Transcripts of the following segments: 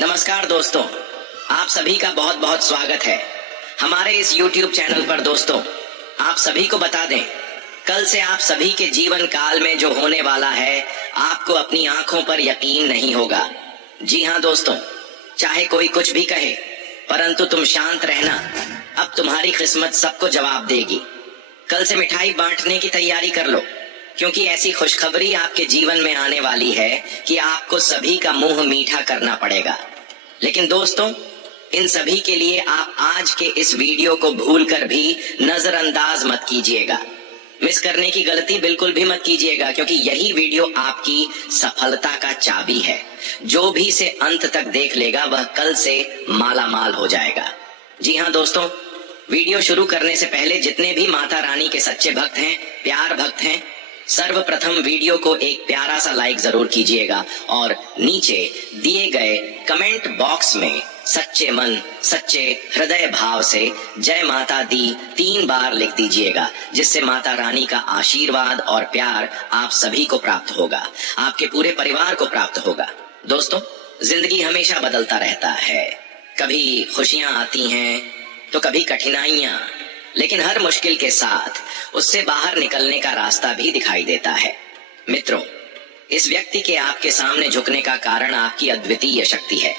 नमस्कार दोस्तों, आप सभी का बहुत बहुत स्वागत है हमारे इस YouTube चैनल पर। दोस्तों, आप सभी को बता दें, कल से आप सभी के जीवन काल में जो होने वाला है, आपको अपनी आंखों पर यकीन नहीं होगा। जी हाँ दोस्तों, चाहे कोई कुछ भी कहे, परंतु तुम शांत रहना। अब तुम्हारी किस्मत सबको जवाब देगी। कल से मिठाई बांटने की तैयारी कर लो, क्योंकि ऐसी खुशखबरी आपके जीवन में आने वाली है कि आपको सभी का मुंह मीठा करना पड़ेगा। लेकिन दोस्तों, इन सभी के लिए आप आज के इस वीडियो को भूलकर भी नजरअंदाज मत कीजिएगा। मिस करने की गलती बिल्कुल भी मत कीजिएगा, क्योंकि यही वीडियो आपकी सफलता का चाबी है। जो भी इसे अंत तक देख लेगा, वह कल से माला माल हो जाएगा। जी हाँ दोस्तों, वीडियो शुरू करने से पहले जितने भी माता रानी के सच्चे भक्त हैं, प्यार भक्त हैं, सर्वप्रथम वीडियो को एक प्यारा सा लाइक जरूर कीजिएगा और नीचे दिए गए कमेंट बॉक्स में सच्चे मन सच्चे हृदय भाव से जय माता दी 3 बार लिख दीजिएगा, जिससे माता रानी का आशीर्वाद और प्यार आप सभी को प्राप्त होगा, आपके पूरे परिवार को प्राप्त होगा। दोस्तों, जिंदगी हमेशा बदलता रहता है। कभी खुशियां आती हैं तो कभी कठिनाइयां, लेकिन हर मुश्किल के साथ उससे बाहर निकलने का रास्ता भी दिखाई देता है। मित्रों, इस व्यक्ति के आपके सामने झुकने का कारण आपकी अद्वितीय शक्ति है।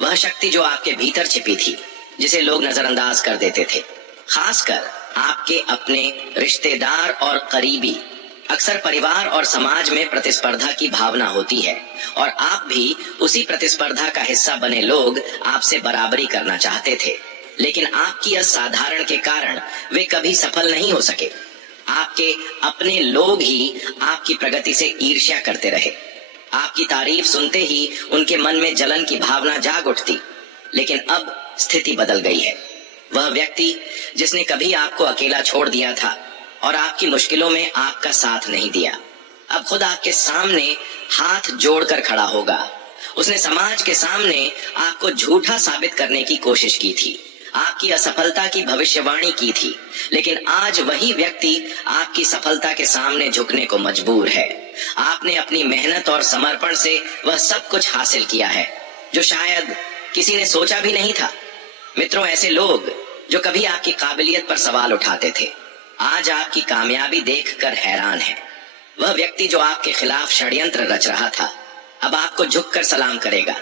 वह शक्ति जो आपके भीतर छिपी थी, जिसे लोग नजरअंदाज कर देते थे। खासकर आपके अपने रिश्तेदार और करीबी। अक्सर परिवार और समाज में प्रतिस्पर्धा की भावना होती है और आप भी उसी प्रतिस्पर्धा का हिस्सा बने। लोग आपसे बराबरी करना चाहते थे, लेकिन आपकी असाधारण के कारण वे कभी सफल नहीं हो सके। आपके अपने लोग ही आपकी प्रगति से ईर्ष्या करते रहे। आपकी तारीफ सुनते ही उनके मन में जलन की भावना जाग उठती। लेकिन अब स्थिति बदल गई है। वह व्यक्ति जिसने कभी आपको अकेला छोड़ दिया था और आपकी मुश्किलों में आपका साथ नहीं दिया, अब खुद आपके सामने हाथ जोड़कर खड़ा होगा। उसने समाज के सामने आपको झूठा साबित करने की कोशिश की थी, आपकी असफलता की भविष्यवाणी की थी, लेकिन आज वही व्यक्ति आपकी सफलता के सामने झुकने को मजबूर है। आपने अपनी मेहनत और समर्पण से वह सब कुछ हासिल किया है जो शायद किसी ने सोचा भी नहीं था। मित्रों, ऐसे लोग जो कभी आपकी काबिलियत पर सवाल उठाते थे, आज आपकी कामयाबी देखकर हैरान है। वह व्यक्ति जो आपके खिलाफ षड्यंत्र रच रहा था, अब आपको झुककर सलाम करेगा।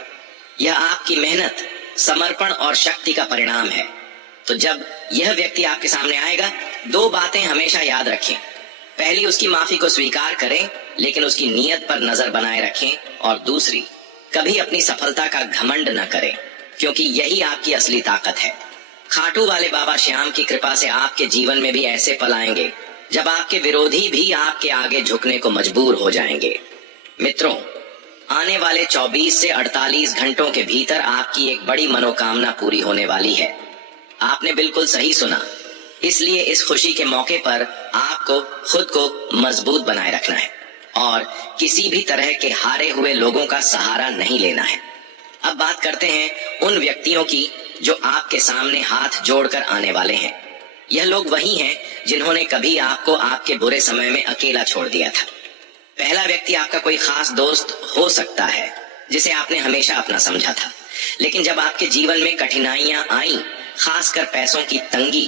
यह आपकी मेहनत, समर्पण और शक्ति का परिणाम है। तो जब यह व्यक्ति आपके सामने आएगा, 2 बातें हमेशा याद रखें। पहली, उसकी माफी को स्वीकार करें, लेकिन उसकी नीयत पर नजर बनाए रखें। और दूसरी, कभी अपनी सफलता का घमंड न करें, क्योंकि यही आपकी असली ताकत है। खाटू वाले बाबा श्याम की कृपा से आपके जीवन में भी ऐसे पल आएंगे जब आपके विरोधी भी आपके आगे झुकने को मजबूर हो जाएंगे। मित्रों, आने वाले 24 से 48 घंटों के भीतर आपकी एक बड़ी मनोकामना पूरी होने वाली है। आपने बिल्कुल सही सुना। इसलिए इस खुशी के मौके पर आपको खुद को मजबूत बनाए रखना है और किसी भी तरह के हारे हुए लोगों का सहारा नहीं लेना है। अब बात करते हैं उन व्यक्तियों की जो आपके सामने हाथ जोड़कर आने वाले हैं। यह लोग वही हैं जिन्होंने कभी आपको आपके बुरे समय में अकेला छोड़ दिया था। पहला व्यक्ति आपका कोई खास दोस्त हो सकता है, जिसे आपने हमेशा अपना समझा था, लेकिन जब आपके जीवन में कठिनाइयां आईं, खासकर पैसों की तंगी,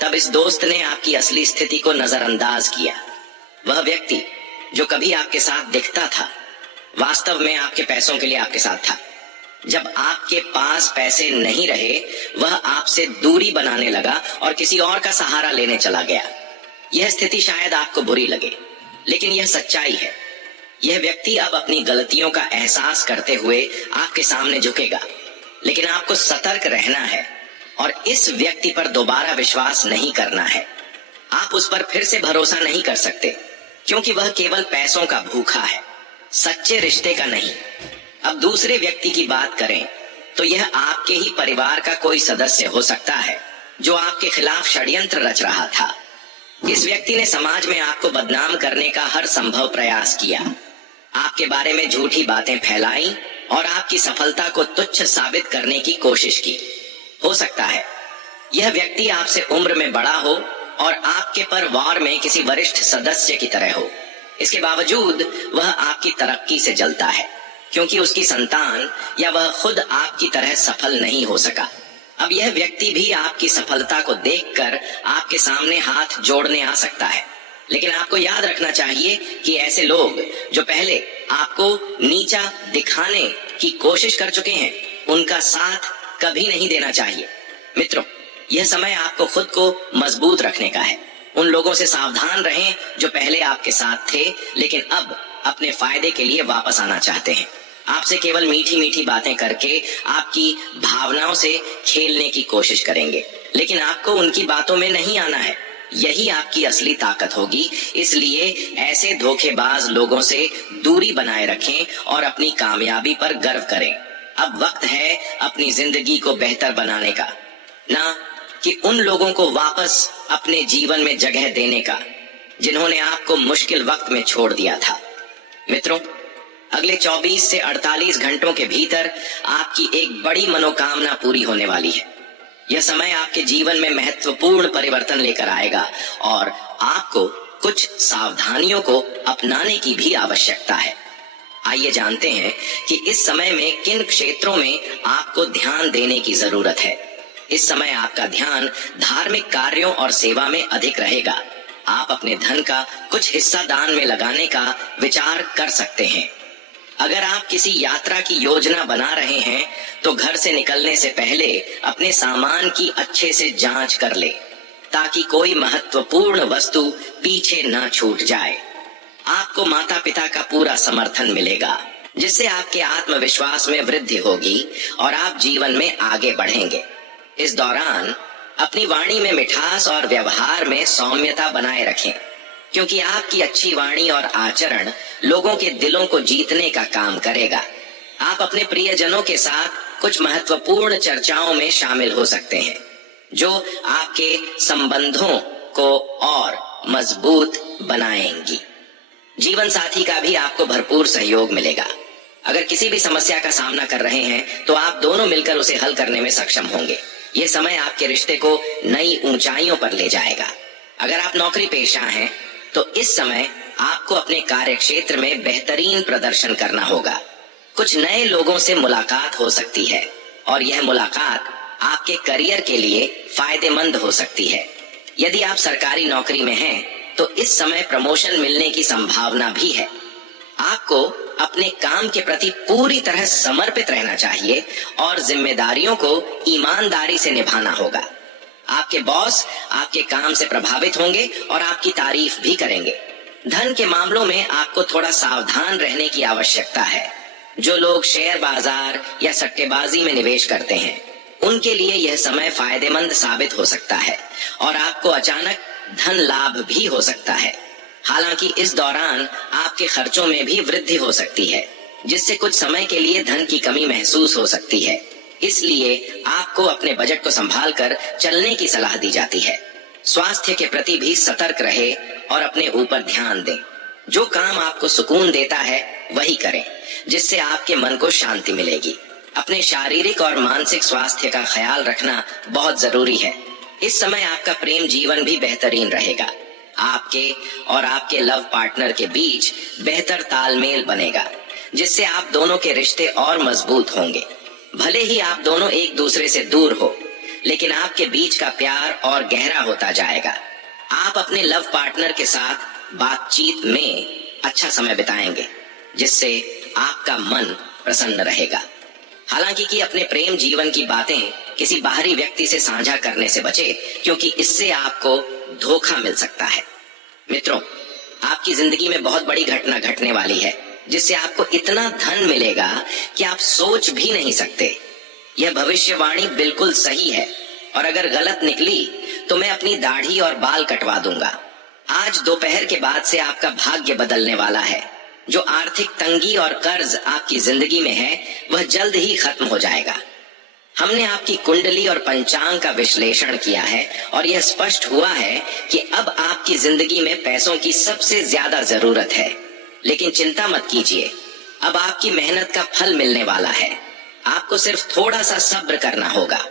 तब इस दोस्त ने आपकी असली स्थिति को नजरअंदाज किया। वह व्यक्ति जो कभी आपके साथ दिखता था, वास्तव में आपके पैसों के लिए आपके साथ था। जब आपके पास पैसे नहीं रहे, वह आपसे दूरी बनाने लगा और किसी और का सहारा लेने चला गया। यह स्थिति शायद आपको बुरी लगे, लेकिन यह सच्चाई है। यह व्यक्ति अब अपनी गलतियों का एहसास करते हुए आपके सामने झुकेगा, लेकिन आपको सतर्क रहना है और इस व्यक्ति पर दोबारा विश्वास नहीं करना है। आप उस पर फिर से भरोसा नहीं कर सकते, क्योंकि वह केवल पैसों का भूखा है, सच्चे रिश्ते का नहीं। अब दूसरे व्यक्ति की बात करें तो यह आपके ही परिवार का कोई सदस्य हो सकता है जो आपके खिलाफ षड्यंत्र रच रहा था। इस व्यक्ति ने समाज में आपको बदनाम करने का हर संभव प्रयास किया, आपके बारे में झूठी बातें फैलाई और आपकी सफलता को तुच्छ साबित करने की कोशिश की। हो सकता है यह व्यक्ति आपसे उम्र में बड़ा हो और आपके परिवार में किसी वरिष्ठ सदस्य की तरह हो। इसके बावजूद वह आपकी तरक्की से जलता है। क्योंकि उसकी संतान या वह खुद आपकी तरह सफल नहीं हो सका। अब यह व्यक्ति भी आपकी सफलता को देखकर आपके सामने हाथ जोड़ने आ सकता है, लेकिन आपको याद रखना चाहिए कि ऐसे लोग जो पहले आपको नीचा दिखाने की कोशिश कर चुके हैं, उनका साथ कभी नहीं देना चाहिए। मित्रों, यह समय आपको खुद को मजबूत रखने का है। उन लोगों से सावधान रहें जो पहले आपके साथ थे लेकिन अब अपने फायदे के लिए वापस आना चाहते हैं। आपसे केवल मीठी मीठी बातें करके आपकी भावनाओं से खेलने की कोशिश करेंगे, लेकिन आपको उनकी बातों में नहीं आना है। यही आपकी असली ताकत होगी। इसलिए ऐसे धोखेबाज लोगों से दूरी बनाए रखें और अपनी कामयाबी पर गर्व करें। अब वक्त है अपनी जिंदगी को बेहतर बनाने का, ना कि उन लोगों को वापस अपने जीवन में जगह देने का जिन्होंने आपको मुश्किल वक्त में छोड़ दिया था। मित्रों, अगले 24 से 48 घंटों के भीतर आपकी एक बड़ी मनोकामना पूरी होने वाली है। यह समय आपके जीवन में महत्वपूर्ण परिवर्तन लेकर आएगा और आपको कुछ सावधानियों को अपनाने की भी आवश्यकता है। आइए जानते हैं कि इस समय में किन क्षेत्रों में आपको ध्यान देने की जरूरत है। इस समय आपका ध्यान धार्मिक कार्यों और सेवा में अधिक रहेगा। आप अपने धन का कुछ हिस्सा दान में लगाने का विचार कर सकते हैं। अगर आप किसी यात्रा की योजना बना रहे हैं तो घर से निकलने से पहले अपने सामान की अच्छे से जांच कर ले, ताकि कोई महत्वपूर्ण वस्तु पीछे न छूट जाए। आपको माता पिता का पूरा समर्थन मिलेगा, जिससे आपके आत्मविश्वास में वृद्धि होगी और आप जीवन में आगे बढ़ेंगे। इस दौरान अपनी वाणी में मिठास और व्यवहार में सौम्यता बनाए रखें, क्योंकि आपकी अच्छी वाणी और आचरण लोगों के दिलों को जीतने का काम करेगा। आप अपने प्रियजनों के साथ कुछ महत्वपूर्ण चर्चाओं में शामिल हो सकते हैं, जो आपके संबंधों को और मजबूत बनाएंगी। जीवन साथी का भी आपको भरपूर सहयोग मिलेगा। अगर किसी भी समस्या का सामना कर रहे हैं तो आप दोनों मिलकर उसे हल करने में सक्षम होंगे। यह समय आपके रिश्ते को नई ऊंचाइयों पर ले जाएगा। अगर आप नौकरी पेशा हैं तो इस समय आपको अपने कार्य क्षेत्र में बेहतरीन प्रदर्शन करना होगा। कुछ नए लोगों से मुलाकात हो सकती है और यह मुलाकात आपके करियर के लिए फायदेमंद हो सकती है। यदि आप सरकारी नौकरी में हैं तो इस समय प्रमोशन मिलने की संभावना भी है। आपको अपने काम के प्रति पूरी तरह समर्पित रहना चाहिए और जिम्मेदारियों को ईमानदारी से निभाना होगा। आपके बॉस आपके काम से प्रभावित होंगे और आपकी तारीफ भी करेंगे। धन के मामलों में आपको थोड़ा सावधान रहने की आवश्यकता है। जो लोग शेयर बाजार या सट्टेबाजी में निवेश करते हैं, उनके लिए यह समय फायदेमंद साबित हो सकता है और आपको अचानक धन लाभ भी हो सकता है। हालांकि इस दौरान आपके खर्चों में भी वृद्धि हो सकती है, जिससे कुछ समय के लिए धन की कमी महसूस हो सकती है। इसलिए आपको अपने बजट को संभाल कर चलने की सलाह दी जाती है। स्वास्थ्य के प्रति भी सतर्क रहे और अपने ऊपर ध्यान दें। जो काम आपको सुकून देता है वही करें, जिससे आपके मन को शांति मिलेगी। अपने शारीरिक और मानसिक स्वास्थ्य का ख्याल रखना बहुत जरूरी है। इस समय आपका प्रेम जीवन भी बेहतरीन रहेगा। आपके और आपके लव पार्टनर के बीच बेहतर तालमेल बनेगा, जिससे आप दोनों के रिश्ते और मजबूत होंगे। भले ही आप दोनों एक दूसरे से दूर हो, लेकिन आपके बीच का प्यार और गहरा होता जाएगा। आप अपने लव पार्टनर के साथ बातचीत में अच्छा समय बिताएंगे, जिससे आपका मन प्रसन्न रहेगा। हालांकि कि अपने प्रेम जीवन की बातें किसी बाहरी व्यक्ति से साझा करने से बचे, क्योंकि इससे आपको धोखा मिल सकता है। मित्रों, आपकी जिंदगी में बहुत बड़ी घटना घटने वाली है, जिससे आपको इतना धन मिलेगा कि आप सोच भी नहीं सकते। यह भविष्यवाणी बिल्कुल सही है और अगर गलत निकली तो मैं अपनी दाढ़ी और बाल कटवा दूंगा। आज दोपहर के बाद से आपका भाग्य बदलने वाला है। जो आर्थिक तंगी और कर्ज आपकी जिंदगी में है, वह जल्द ही खत्म हो जाएगा। हमने आपकी कुंडली और पंचांग का विश्लेषण किया है और यह स्पष्ट हुआ है कि अब आपकी जिंदगी में पैसों की सबसे ज्यादा जरूरत है। लेकिन चिंता मत कीजिए, अब आपकी मेहनत का फल मिलने वाला है। आपको सिर्फ थोड़ा सा सब्र करना होगा।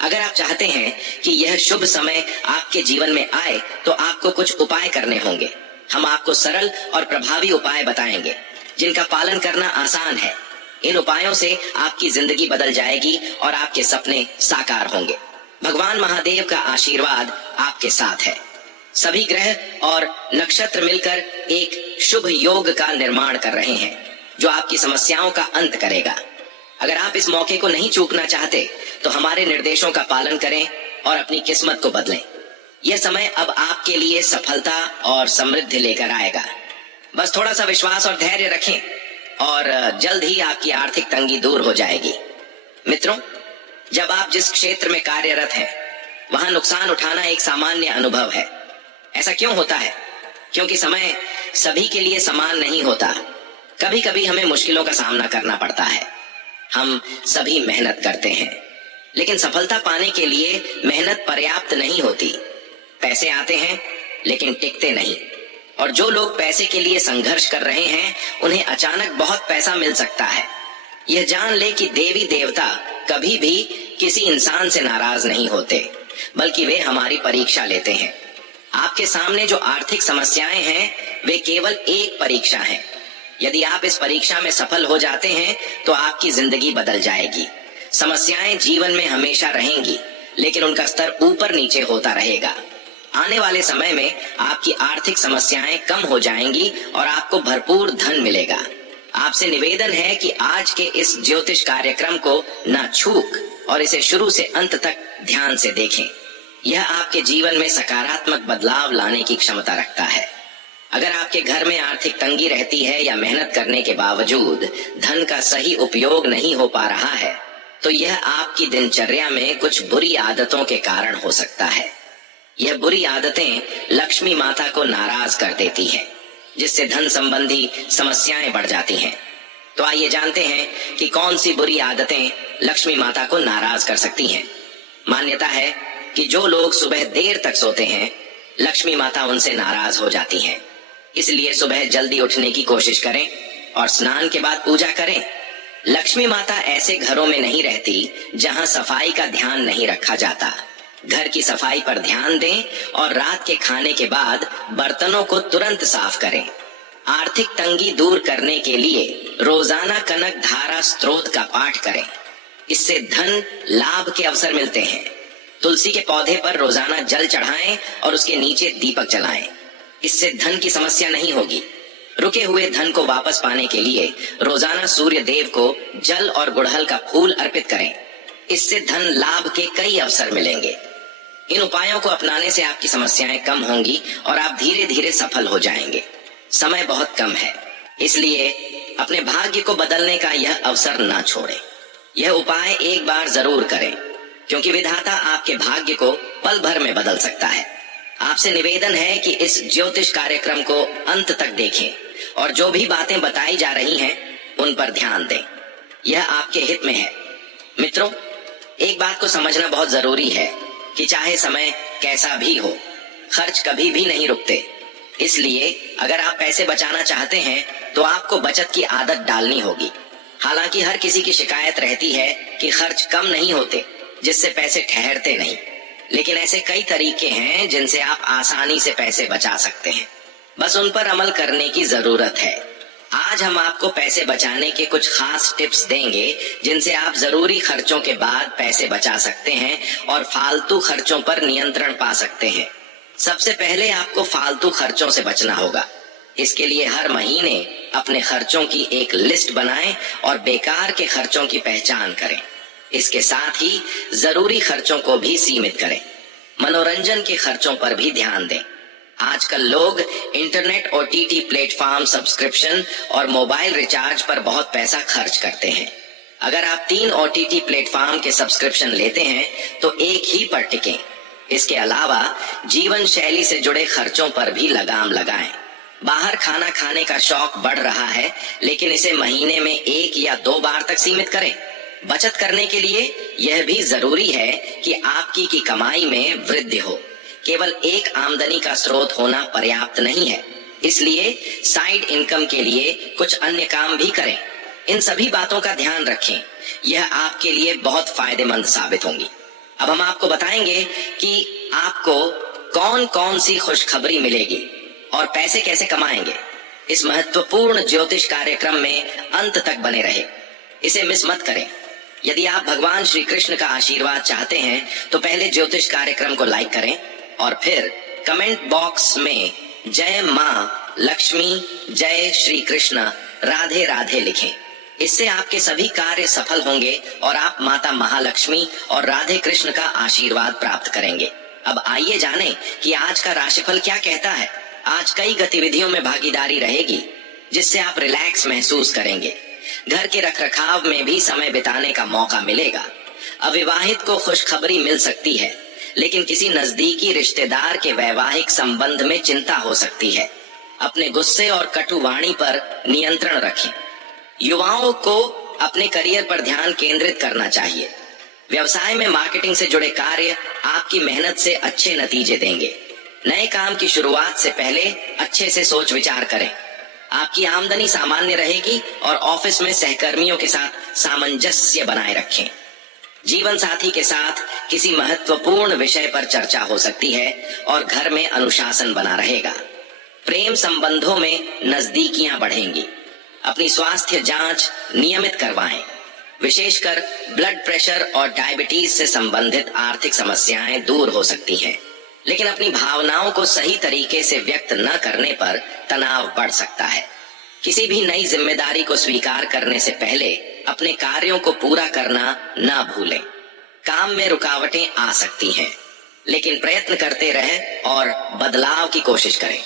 अगर आप चाहते हैं कि यह शुभ समय आपके जीवन में आए तो आपको कुछ उपाय करने होंगे। हम आपको सरल और प्रभावी उपाय बताएंगे, जिनका पालन करना आसान है। इन उपायों से आपकी जिंदगी बदल जाएगी और आपके सपने साकार होंगे। भगवान महादेव का आशीर्वाद आपके साथ है। सभी ग्रह और नक्षत्र मिलकर एक शुभ योग का निर्माण कर रहे हैं जो आपकी समस्याओं का अंत करेगा। अगर आप इस मौके को नहीं चूकना चाहते तो हमारे निर्देशों का पालन करें और अपनी किस्मत को बदलें। यह समय अब आपके लिए सफलता और समृद्धि लेकर आएगा। बस थोड़ा सा विश्वास और धैर्य रखें और जल्द ही आपकी आर्थिक तंगी दूर हो जाएगी। मित्रों, जब आप जिस क्षेत्र में कार्यरत हैं वहां नुकसान उठाना एक सामान्य अनुभव है। ऐसा क्यों होता है? क्योंकि समय सभी के लिए समान नहीं होता। कभी कभी हमें मुश्किलों का सामना करना पड़ता है। हम सभी मेहनत करते हैं, लेकिन सफलता पाने के लिए मेहनत पर्याप्त नहीं होती। पैसे आते हैं लेकिन टिकते नहीं, और जो लोग पैसे के लिए संघर्ष कर रहे हैं उन्हें अचानक बहुत पैसा मिल सकता है। यह जान ले कि देवी देवता कभी भी किसी इंसान से नाराज नहीं होते, बल्कि वे हमारी परीक्षा लेते हैं। आपके सामने जो आर्थिक समस्याएं हैं वे केवल एक परीक्षा है। यदि आप इस परीक्षा में सफल हो जाते हैं तो आपकी जिंदगी बदल जाएगी। समस्याएं जीवन में हमेशा रहेंगी, लेकिन उनका स्तर ऊपर नीचे होता रहेगा। आने वाले समय में आपकी आर्थिक समस्याएं कम हो जाएंगी और आपको भरपूर धन मिलेगा। आपसे निवेदन है कि आज के इस ज्योतिष कार्यक्रम को ना छूक और इसे शुरू से अंत तक ध्यान से देखें। यह आपके जीवन में सकारात्मक बदलाव लाने की क्षमता रखता है। अगर आपके घर में आर्थिक तंगी रहती है या मेहनत करने के बावजूद धन का सही उपयोग नहीं हो पा रहा है, तो यह आपकी दिनचर्या में कुछ बुरी आदतों के कारण हो सकता है। यह बुरी आदतें लक्ष्मी माता को नाराज कर देती हैं, जिससे धन संबंधी समस्याएं बढ़ जाती हैं। तो आइए जानते हैं कि कौन सी बुरी आदतें लक्ष्मी माता को नाराज कर सकती हैं। मान्यता है कि जो लोग सुबह देर तक सोते हैं, लक्ष्मी माता उनसे नाराज हो जाती हैं। इसलिए सुबह जल्दी उठने की कोशिश करें और स्नान के बाद पूजा करें। लक्ष्मी माता ऐसे घरों में नहीं रहती जहां सफाई का ध्यान नहीं रखा जाता। घर की सफाई पर ध्यान दें और रात के खाने के बाद बर्तनों को तुरंत साफ करें। आर्थिक तंगी दूर करने के लिए रोजाना कनक धारा स्त्रोत का पाठ करें। इससे धन लाभ के अवसर मिलते हैं। तुलसी के पौधे पर रोजाना जल चढ़ाएं और उसके नीचे दीपक जलाएं। इससे धन की समस्या नहीं होगी। रुके हुए धन को वापस पाने के लिए रोजाना सूर्य देव को जल और गुड़हल का फूल अर्पित करें। इससे धन लाभ के कई अवसर मिलेंगे। इन उपायों को अपनाने से आपकी समस्याएं कम होंगी और आप धीरे धीरे सफल हो जाएंगे। समय बहुत कम है, इसलिए अपने भाग्य को बदलने का यह अवसर ना छोड़ें। यह उपाय एक बार जरूर करें, क्योंकि विधाता आपके भाग्य को पल भर में बदल सकता है। आपसे निवेदन है कि इस ज्योतिष कार्यक्रम को अंत तक देखें और जो भी बातें बताई जा रही हैं उन पर ध्यान दें। यह आपके हित में है। मित्रों, एक बात को समझना बहुत जरूरी है कि चाहे समय कैसा भी हो, खर्च कभी भी नहीं रुकते। इसलिए अगर आप पैसे बचाना चाहते हैं तो आपको बचत की आदत डालनी होगी। हालांकि हर किसी की शिकायत रहती है कि खर्च कम नहीं होते, जिससे पैसे ठहरते नहीं। लेकिन ऐसे कई तरीके हैं जिनसे आप आसानी से पैसे बचा सकते हैं। बस उन पर अमल करने की जरूरत है। आज हम आपको पैसे बचाने के कुछ खास टिप्स देंगे जिनसे आप जरूरी खर्चों के बाद पैसे बचा सकते हैं और फालतू खर्चों पर नियंत्रण पा सकते हैं। सबसे पहले आपको फालतू खर्चों से बचना होगा। इसके लिए हर महीने अपने खर्चों की एक लिस्ट बनाएं और बेकार के खर्चों की पहचान करें। इसके साथ ही जरूरी खर्चों को भी सीमित करें। मनोरंजन के खर्चों पर भी ध्यान दें। आजकल लोग इंटरनेट OTT प्लेटफॉर्म सब्सक्रिप्शन और मोबाइल रिचार्ज पर बहुत पैसा खर्च करते हैं। अगर आप 3 OTT प्लेटफॉर्म के सब्सक्रिप्शन लेते हैं तो एक ही पर टिकें। इसके अलावा जीवन शैली से जुड़े खर्चों पर भी लगाम लगाएं। बाहर खाना खाने का शौक बढ़ रहा है, लेकिन इसे महीने में 1 या 2 बार तक सीमित करें। बचत करने के लिए यह भी जरूरी है कि आपकी की कमाई में वृद्धि हो। केवल एक आमदनी का स्रोत होना पर्याप्त नहीं है, इसलिए साइड इनकम के लिए कुछ अन्य काम भी करें। इन सभी बातों का ध्यान रखें, यह आपके लिए बहुत फायदेमंद साबित होंगी। अब हम आपको बताएंगे कि आपको कौन कौन सी खुशखबरी मिलेगी और पैसे कैसे कमाएंगे। इस महत्वपूर्ण ज्योतिष कार्यक्रम में अंत तक बने रहे। इसे मिस मत करें। यदि आप भगवान श्री कृष्ण का आशीर्वाद चाहते हैं तो पहले ज्योतिष कार्यक्रम को लाइक करें और फिर कमेंट बॉक्स में जय माँ लक्ष्मी, जय श्री कृष्ण, राधे राधे लिखें। इससे आपके सभी कार्य सफल होंगे और आप माता महालक्ष्मी और राधे कृष्ण का आशीर्वाद प्राप्त करेंगे। अब आइए जानें कि आज का राशिफल क्या कहता है। आज कई गतिविधियों में भागीदारी रहेगी जिससे आप रिलैक्स महसूस करेंगे। घर के रखरखाव में भी समय बिताने का मौका मिलेगा। अविवाहित को खुशखबरी मिल सकती है, लेकिन किसी नजदीकी रिश्तेदार के वैवाहिक संबंध में चिंता हो सकती है। अपने गुस्से और कटु वाणी पर नियंत्रण रखें। युवाओं को अपने करियर पर ध्यान केंद्रित करना चाहिए। व्यवसाय में मार्केटिंग से जुड़े कार्य आपकी मेहनत से अच्छे नतीजे देंगे। नए काम की शुरुआत से पहले अच्छे से सोच विचार करें। आपकी आमदनी सामान्य रहेगी और ऑफिस में सहकर्मियों के साथ सामंजस्य बनाए रखें। जीवन साथी के साथ किसी महत्वपूर्ण विषय पर चर्चा हो सकती है और घर में अनुशासन बना रहेगा। प्रेम संबंधों में नजदीकियां बढ़ेंगी। अपनी स्वास्थ्य जांच नियमित करवाएं। विशेषकर ब्लड प्रेशर और डायबिटीज से संबंधित आर्थिक समस्याएं दूर हो सकती हैं, लेकिन अपनी भावनाओं को सही तरीके से व्यक्त न करने पर तनाव बढ़ सकता है। किसी भी नई जिम्मेदारी को स्वीकार करने से पहले अपने कार्यों को पूरा करना न भूलें। काम में रुकावटें आ सकती हैं, लेकिन प्रयत्न करते रहें और बदलाव की कोशिश करें।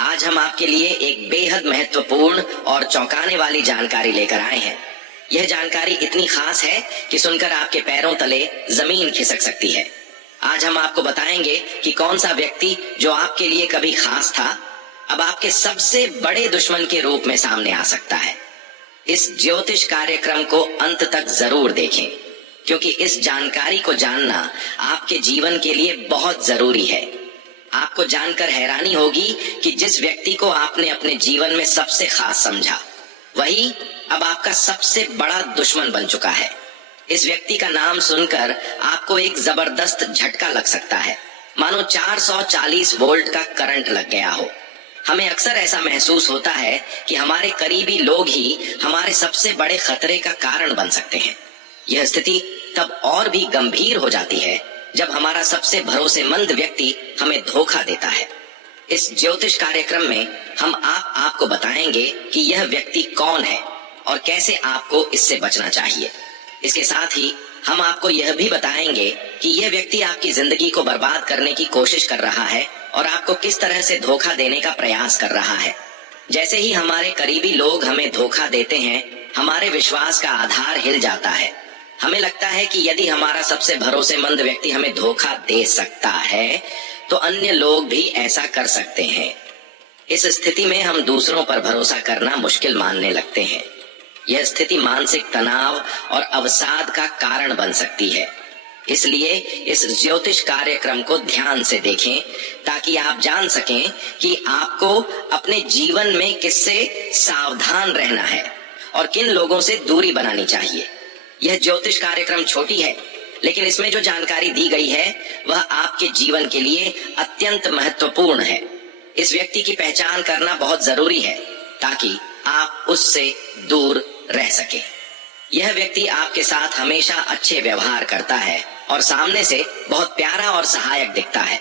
आज हम आपके लिए एक बेहद महत्वपूर्ण और चौंकाने वाली जानकारी लेकर आए हैं। यह जानकारी इतनी खास है कि सुनकर आपके पैरों तले जमीन खिसक सकती है। आज हम आपको बताएंगे कि कौन सा व्यक्ति जो आपके लिए कभी खास था, अब आपके सबसे बड़े दुश्मन के रूप में सामने आ सकता है। इस ज्योतिष कार्यक्रम को अंत तक जरूर देखें, क्योंकि इस जानकारी को जानना आपके जीवन के लिए बहुत जरूरी है। आपको जानकर हैरानी होगी कि जिस व्यक्ति को आपने अपने जीवन में सबसे खास समझा, वही अब आपका सबसे बड़ा दुश्मन बन चुका है। इस व्यक्ति का नाम सुनकर आपको एक जबरदस्त झटका लग सकता है, मानो 440 वोल्ट का करंट लग गया हो। हमें अक्सर ऐसा महसूस होता है कि हमारे करीबी लोग ही हमारे सबसे बड़े खतरे का कारण बन सकते हैं। यह स्थिति तब और भी गंभीर हो जाती है जब हमारा सबसे भरोसेमंद व्यक्ति हमें धोखा देता है। इस ज्योतिष कार्यक्रम में हम आपको बताएंगे कि यह व्यक्ति कौन है और कैसे आपको इससे बचना चाहिए। इसके साथ ही हम आपको यह भी बताएंगे कि यह व्यक्ति आपकी जिंदगी को बर्बाद करने की कोशिश कर रहा है और आपको किस तरह से धोखा देने का प्रयास कर रहा है। जैसे ही हमारे करीबी लोग हमें धोखा देते हैं, हमारे विश्वास का आधार हिल जाता है। हमें लगता है कि यदि हमारा सबसे भरोसेमंद व्यक्ति हमें धोखा दे सकता है, तो अन्य लोग भी ऐसा कर सकते हैं। इस स्थिति में हम दूसरों पर भरोसा करना मुश्किल मानने लगते हैं। यह स्थिति मानसिक तनाव और अवसाद का कारण बन सकती है। इसलिए इस ज्योतिष कार्यक्रम को ध्यान से देखें, ताकि आप जान सकें कि आपको अपने जीवन में किससे सावधान रहना है और किन लोगों से दूरी बनानी चाहिए। यह ज्योतिष कार्यक्रम छोटी है, लेकिन इसमें जो जानकारी दी गई है वह आपके जीवन के लिए अत्यंत महत्वपूर्ण है। इस व्यक्ति की पहचान करना बहुत जरूरी है ताकि आप उससे दूर रह सके। यह व्यक्ति आपके साथ हमेशा अच्छे व्यवहार करता है और सामने से बहुत प्यारा और सहायक दिखता है,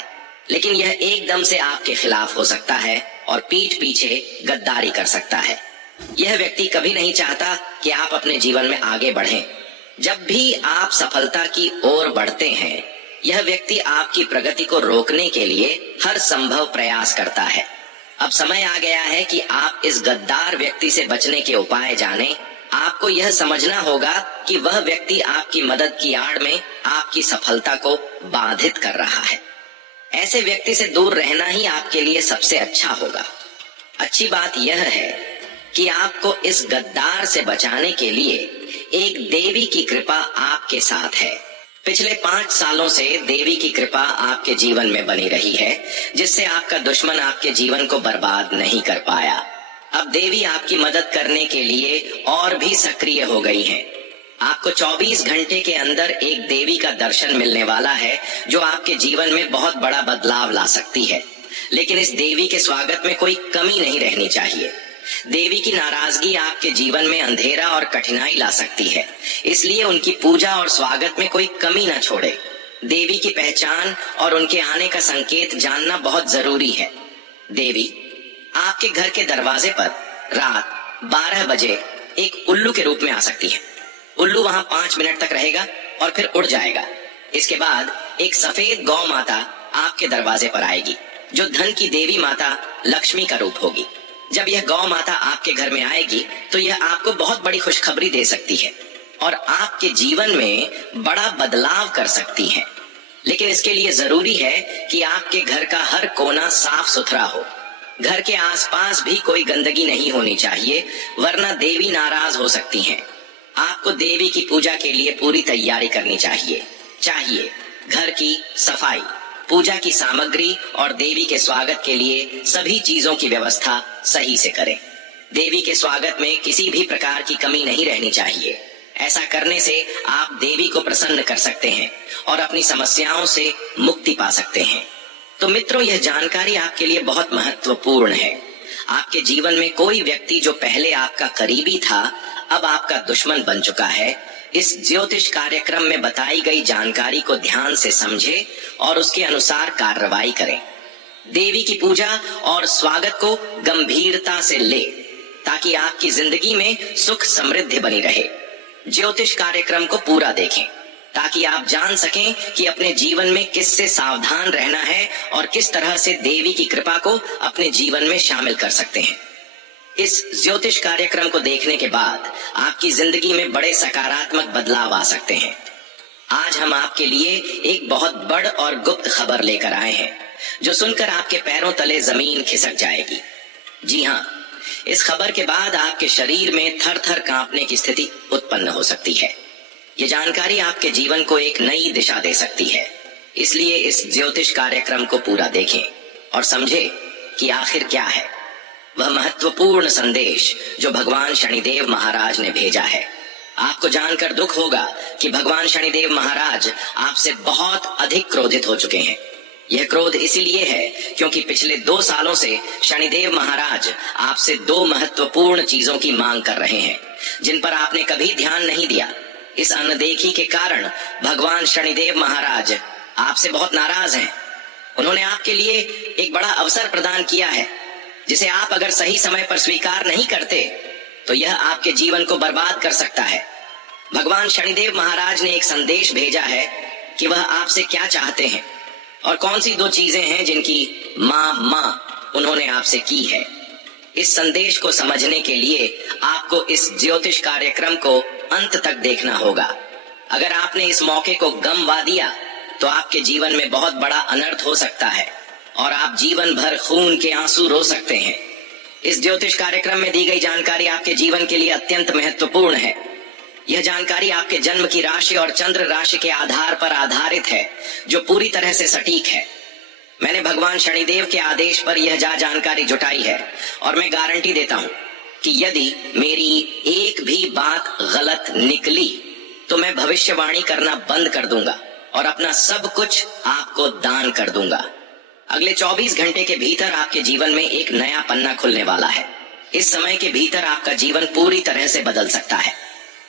लेकिन यह एकदम से आपके खिलाफ हो सकता है और पीठ पीछे गद्दारी कर सकता है। यह व्यक्ति कभी नहीं चाहता कि आप अपने जीवन में आगे बढ़ें। जब भी आप सफलता की ओर बढ़ते हैं, यह व्यक्ति आपकी प्रगति को रोकने के लिए हर संभव प्रयास करता है। अब समय आ गया है कि आप इस गद्दार व्यक्ति से बचने के उपाय जानें। आपको यह समझना होगा कि वह व्यक्ति आपकी मदद की आड़ में आपकी सफलता को बाधित कर रहा है। ऐसे व्यक्ति से दूर रहना ही आपके लिए सबसे अच्छा होगा। अच्छी बात यह है कि आपको इस गद्दार से बचाने के लिए एक देवी की कृपा आपके साथ है। पिछले 5 सालों से देवी की कृपा आपके जीवन में बनी रही है, जिससे आपका दुश्मन आपके जीवन को बर्बाद नहीं कर पाया। अब देवी आपकी मदद करने के लिए और भी सक्रिय हो गई हैं। आपको 24 घंटे के अंदर एक देवी का दर्शन मिलने वाला है, जो आपके जीवन में बहुत बड़ा बदलाव ला सकती है। लेकिन इस देवी के स्वागत में कोई कमी नहीं रहनी चाहिए। देवी की नाराजगी आपके जीवन में अंधेरा और कठिनाई ला सकती है, इसलिए उनकी पूजा और स्वागत में कोई कमी न छोड़े। देवी की पहचान और उनके आने का संकेत जानना बहुत जरूरी है। देवी आपके घर के दरवाजे पर रात 12 बजे एक उल्लू के रूप में आ सकती है। उल्लू वहां 5 मिनट तक रहेगा और फिर उड़ जाएगा। इसके बाद एक सफेद गौ माता आपके दरवाजे पर आएगी, जो धन की देवी माता लक्ष्मी का रूप होगी। जब यह गौ माता आपके घर में आएगी तो यह आपको बहुत बड़ी खुशखबरी दे सकती है और आपके जीवन में बड़ा बदलाव कर सकती है। लेकिन इसके लिए जरूरी है कि आपके घर का हर कोना साफ सुथरा हो। घर के आसपास भी कोई गंदगी नहीं होनी चाहिए, वरना देवी नाराज हो सकती हैं। आपको देवी की पूजा के लिए पूरी तैयारी करनी चाहिए। घर की सफाई, पूजा की सामग्री और देवी के स्वागत के लिए सभी चीजों की व्यवस्था सही से करें। देवी के स्वागत में किसी भी प्रकार की कमी नहीं रहनी चाहिए। ऐसा करने से आप देवी को प्रसन्न कर सकते हैं और अपनी समस्याओं से मुक्ति पा सकते हैं। तो मित्रों, यह जानकारी आपके लिए बहुत महत्वपूर्ण है। आपके जीवन में कोई व्यक्ति जो पहले आपका करीबी था, अब आपका दुश्मन बन चुका है। इस ज्योतिष कार्यक्रम में बताई गई जानकारी को ध्यान से समझे और उसके अनुसार कार्रवाई करें। देवी की पूजा और स्वागत को गंभीरता से ले, ताकि आपकी जिंदगी में सुख समृद्धि बनी रहे। ज्योतिष कार्यक्रम को पूरा देखें ताकि आप जान सकें कि अपने जीवन में किससे सावधान रहना है और किस तरह से देवी की कृपा को अपने जीवन में शामिल कर सकते हैं। इस ज्योतिष कार्यक्रम को देखने के बाद आपकी जिंदगी में बड़े सकारात्मक बदलाव आ सकते हैं। आज हम आपके लिए एक बहुत बड़ और गुप्त खबर लेकर आए हैं, जो सुनकर आपके पैरों तले जमीन खिसक जाएगी। जी हाँ, इस खबर के बाद आपके शरीर में थर थर कांपने की स्थिति उत्पन्न हो सकती है। ये जानकारी आपके जीवन को एक नई दिशा दे सकती है। इसलिए इस ज्योतिष कार्यक्रम को पूरा देखें और समझे कि आखिर क्या है वह महत्वपूर्ण संदेश जो भगवान शनिदेव महाराज ने भेजा है। आपको जानकर दुख होगा कि भगवान शनिदेव महाराज आपसे बहुत अधिक क्रोधित हो चुके हैं। यह क्रोध इसीलिए है क्योंकि पिछले 2 सालों से शनिदेव महाराज आपसे 2 महत्वपूर्ण चीजों की मांग कर रहे हैं, जिन पर आपने कभी ध्यान नहीं दिया। इस अनदेखी के कारण भगवान शनिदेव महाराज आपसे बहुत नाराज हैं। उन्होंने आपके लिए एक बड़ा अवसर प्रदान किया है, जिसे आप अगर सही समय पर स्वीकार नहीं करते तो यह आपके जीवन को बर्बाद कर सकता है। भगवान शनिदेव महाराज ने एक संदेश भेजा है कि वह आपसे क्या चाहते हैं और कौन सी 2 चीजें हैं जिनकी मां उन्होंने आपसे की है। इस संदेश को समझने के लिए आपको इस ज्योतिष कार्यक्रम को अंत तक देखना होगा। अगर आपने इस मौके को गंवा दिया तो आपके जीवन में बहुत बड़ा अनर्थ हो सकता है और आप जीवन भर खून के आंसू रो सकते हैं। इस ज्योतिष कार्यक्रम में दी गई जानकारी आपके जीवन के लिए अत्यंत महत्वपूर्ण है। यह जानकारी आपके जन्म की राशि और चंद्र राशि के आधार पर आधारित है, जो पूरी तरह से सटीक है। मैंने भगवान शनिदेव के आदेश पर यह जानकारी जुटाई है और मैं गारंटी देता हूँ कि यदि मेरी एक भी बात गलत निकली तो मैं भविष्यवाणी करना बंद कर दूंगा और अपना सब कुछ आपको दान कर दूंगा। अगले 24 घंटे के भीतर आपके जीवन में एक नया पन्ना खुलने वाला है। इस समय के भीतर आपका जीवन पूरी तरह से बदल सकता है।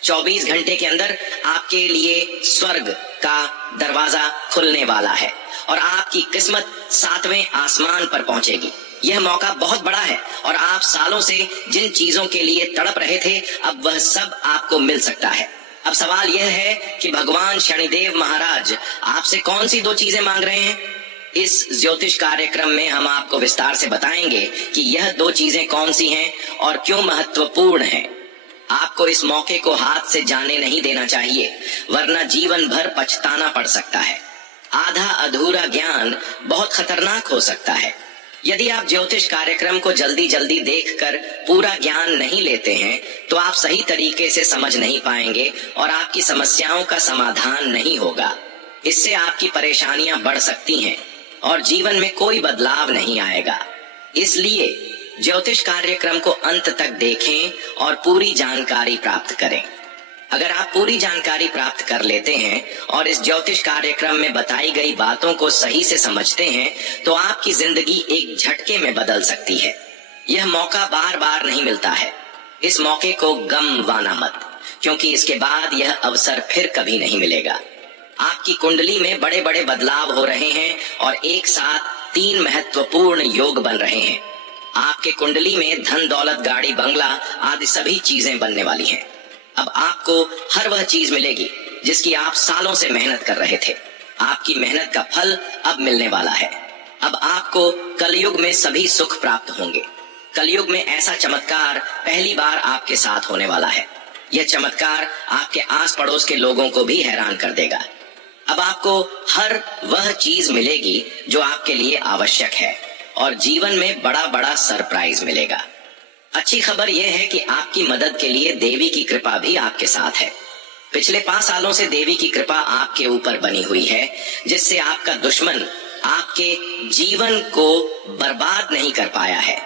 24 घंटे के अंदर आपके लिए स्वर्ग का दरवाजा खुलने वाला है और आपकी किस्मत 7वें आसमान पर पहुंचेगी। यह मौका बहुत बड़ा है और आप सालों से जिन चीजों के लिए तड़प रहे थे, अब वह सब आपको मिल सकता है। अब सवाल यह है कि भगवान शनिदेव महाराज आपसे कौन सी 2 चीजें मांग रहे हैं। इस ज्योतिष कार्यक्रम में हम आपको विस्तार से बताएंगे कि यह 2 चीजें कौन सी हैं और क्यों महत्वपूर्ण हैं। आपको इस मौके को हाथ से जाने नहीं देना चाहिए, वरना जीवन भर पछताना पड़ सकता है। आधा अधूरा ज्ञान बहुत खतरनाक हो सकता है। यदि आप ज्योतिष कार्यक्रम को जल्दी जल्दी देखकर पूरा ज्ञान नहीं लेते हैं तो आप सही तरीके से समझ नहीं पाएंगे और आपकी समस्याओं का समाधान नहीं होगा। इससे आपकी परेशानियां बढ़ सकती हैं और जीवन में कोई बदलाव नहीं आएगा। इसलिए ज्योतिष कार्यक्रम को अंत तक देखें और पूरी जानकारी प्राप्त करें। अगर आप पूरी जानकारी प्राप्त कर लेते हैं और इस ज्योतिष कार्यक्रम में बताई गई बातों को सही से समझते हैं तो आपकी जिंदगी एक झटके में बदल सकती है। यह मौका बार बार नहीं मिलता है। इस मौके को गमवाना मत, क्योंकि इसके बाद यह अवसर फिर कभी नहीं मिलेगा। आपकी कुंडली में बड़े बड़े बदलाव हो रहे हैं और एक साथ 3 महत्वपूर्ण योग बन रहे हैं। आपके कुंडली में धन दौलत गाड़ी बंगला आदि सभी चीजें बनने वाली हैं। अब आपको हर वह चीज मिलेगी जिसकी आप सालों से मेहनत कर रहे थे। आपकी मेहनत का फल अब मिलने वाला है। अब आपको कलयुग में सभी सुख प्राप्त होंगे। कलयुग में ऐसा चमत्कार पहली बार आपके साथ होने वाला है। यह चमत्कार आपके आस पड़ोस के लोगों को भी हैरान कर देगा। अब आपको हर वह चीज मिलेगी जो आपके लिए आवश्यक है और जीवन में बड़ा बड़ा सरप्राइज मिलेगा। अच्छी खबर यह है कि आपकी मदद के लिए देवी की कृपा भी आपके साथ है। पिछले 5 सालों से देवी की कृपा आपके ऊपर बनी हुई है, जिससे आपका दुश्मन आपके जीवन को बर्बाद नहीं कर पाया है।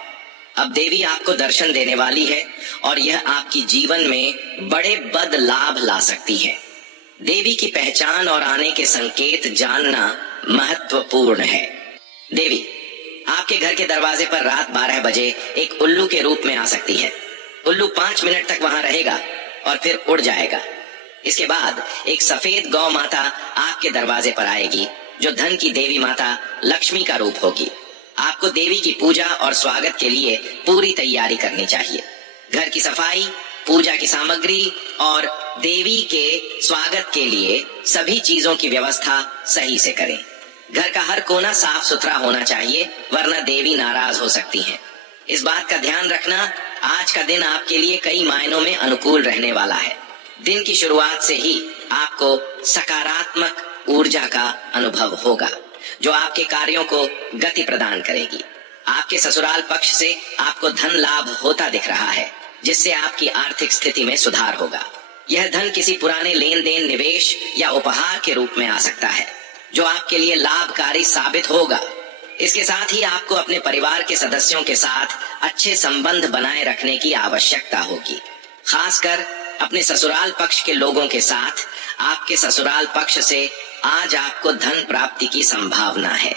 अब देवी आपको दर्शन देने वाली है और यह आपकी जीवन में बड़े बदलाव ला सकती है। देवी की पहचान और आने के संकेत जानना महत्वपूर्ण है। देवी आपके घर के दरवाजे पर रात 12 बजे एक उल्लू के रूप में आ सकती है। उल्लू 5 मिनट तक वहां रहेगा और फिर उड़ जाएगा। इसके बाद एक सफेद गौ माता आपके दरवाजे पर आएगी, जो धन की देवी माता लक्ष्मी का रूप होगी। आपको देवी की पूजा और स्वागत के लिए पूरी तैयारी करनी चाहिए। घर की सफाई, पूजा की सामग्री और देवी के स्वागत के लिए सभी चीजों की व्यवस्था सही से करें। घर का हर कोना साफ सुथरा होना चाहिए, वरना देवी नाराज हो सकती हैं। इस बात का ध्यान रखना, आज का दिन आपके लिए कई मायनों में अनुकूल रहने वाला है। दिन की शुरुआत से ही आपको सकारात्मक ऊर्जा का अनुभव होगा, जो आपके कार्यों को गति प्रदान करेगी। आपके ससुराल पक्ष से आपको धन लाभ होता दिख रहा है, जिससे आपकी आर्थिक स्थिति में सुधार होगा। यह धन किसी पुराने लेन देन, निवेश या उपहार के रूप में आ सकता है, जो आपके लिए लाभकारी साबित होगा। इसके साथ ही आपको अपने परिवार के सदस्यों के साथ अच्छे संबंध बनाए रखने की आवश्यकता होगी। खासकर अपने ससुराल पक्ष के लोगों के साथ आपके ससुराल पक्ष से आज आपको धन प्राप्ति की संभावना है।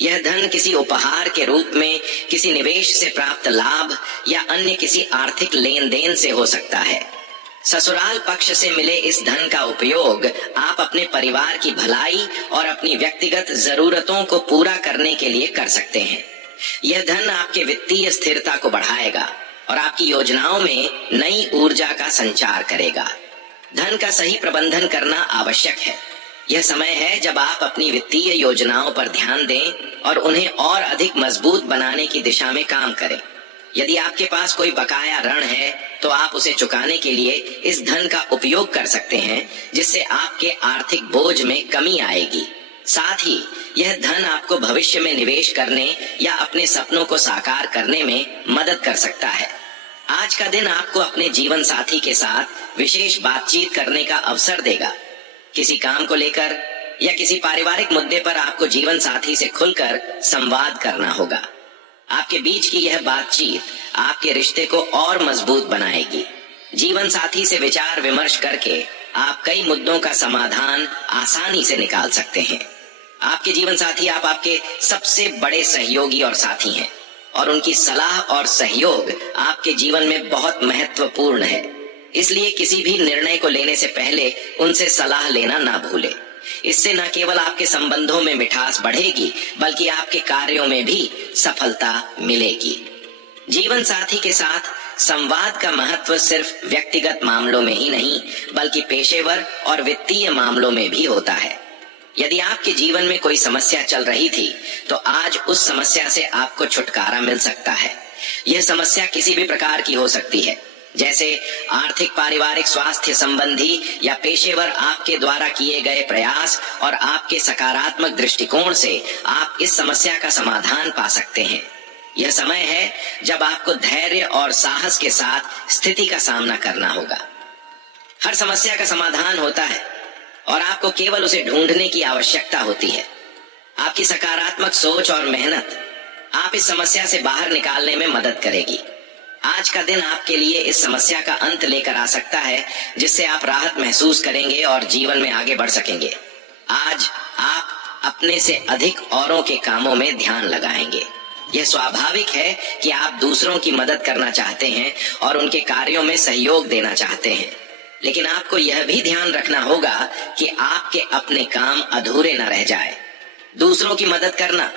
यह धन किसी उपहार के रूप में, किसी निवेश से प्राप्त लाभ या अन्य किसी आर्थिक लेन देन से हो सकता है। ससुराल पक्ष से मिले इस धन का उपयोग आप अपने परिवार की भलाई और अपनी व्यक्तिगत जरूरतों को पूरा करने के लिए कर सकते हैं। यह धन आपके वित्तीय स्थिरता को बढ़ाएगा और आपकी योजनाओं में नई ऊर्जा का संचार करेगा। धन का सही प्रबंधन करना आवश्यक है। यह समय है जब आप अपनी वित्तीय योजनाओं पर ध्यान दें और उन्हें और अधिक मजबूत बनाने की दिशा में काम करें। यदि आपके पास कोई बकाया ऋण है तो आप उसे चुकाने के लिए इस धन का उपयोग कर सकते हैं, जिससे आपके आर्थिक बोझ में कमी आएगी। साथ ही यह धन आपको भविष्य में निवेश करने या अपने सपनों को साकार करने में मदद कर सकता है। आज का दिन आपको अपने जीवन साथी के साथ विशेष बातचीत करने का अवसर देगा। किसी काम को लेकर या किसी पारिवारिक मुद्दे पर आपको जीवन साथी से खुलकर संवाद करना होगा। आपके बीच की यह बातचीत आपके रिश्ते को और मजबूत बनाएगी। जीवन साथी से विचार विमर्श करके आप कई मुद्दों का समाधान आसानी से निकाल सकते हैं। आपके जीवन साथी आपके सबसे बड़े सहयोगी और साथी हैं और उनकी सलाह और सहयोग आपके जीवन में बहुत महत्वपूर्ण है। इसलिए किसी भी निर्णय को लेने से पहले उनसे सलाह लेना ना भूलें। इससे न केवल आपके संबंधों में मिठास बढ़ेगी, बल्कि आपके कार्यों में भी सफलता मिलेगी। जीवन साथी के साथ संवाद का महत्व सिर्फ व्यक्तिगत मामलों में ही नहीं, बल्कि पेशेवर और वित्तीय मामलों में भी होता है। यदि आपके जीवन में कोई समस्या चल रही थी, तो आज उस समस्या से आपको छुटकारा मिल सकता है। यह समस्या किसी भी प्रकार की हो सकती है, जैसे आर्थिक, पारिवारिक, स्वास्थ्य संबंधी या पेशेवर। आपके द्वारा किए गए प्रयास और आपके सकारात्मक दृष्टिकोण से आप इस समस्या का समाधान पा सकते हैं। यह समय है जब आपको धैर्य और साहस के साथ स्थिति का सामना करना होगा। हर समस्या का समाधान होता है और आपको केवल उसे ढूंढने की आवश्यकता होती है। आपकी सकारात्मक सोच और मेहनत आप इस समस्या से बाहर निकालने में मदद करेगी। आज का दिन आपके लिए इस समस्या का अंत लेकर आ सकता है, जिससे आप राहत महसूस करेंगे और जीवन में आगे बढ़ सकेंगे। आज आप अपने से अधिक औरों के कामों में ध्यान लगाएंगे। यह स्वाभाविक है कि आप दूसरों की मदद करना चाहते हैं और उनके कार्यों में सहयोग देना चाहते हैं, लेकिन आपको यह भी ध्यान रखना होगा कि आपके अपने काम अधूरे न रह जाए। दूसरों की मदद करना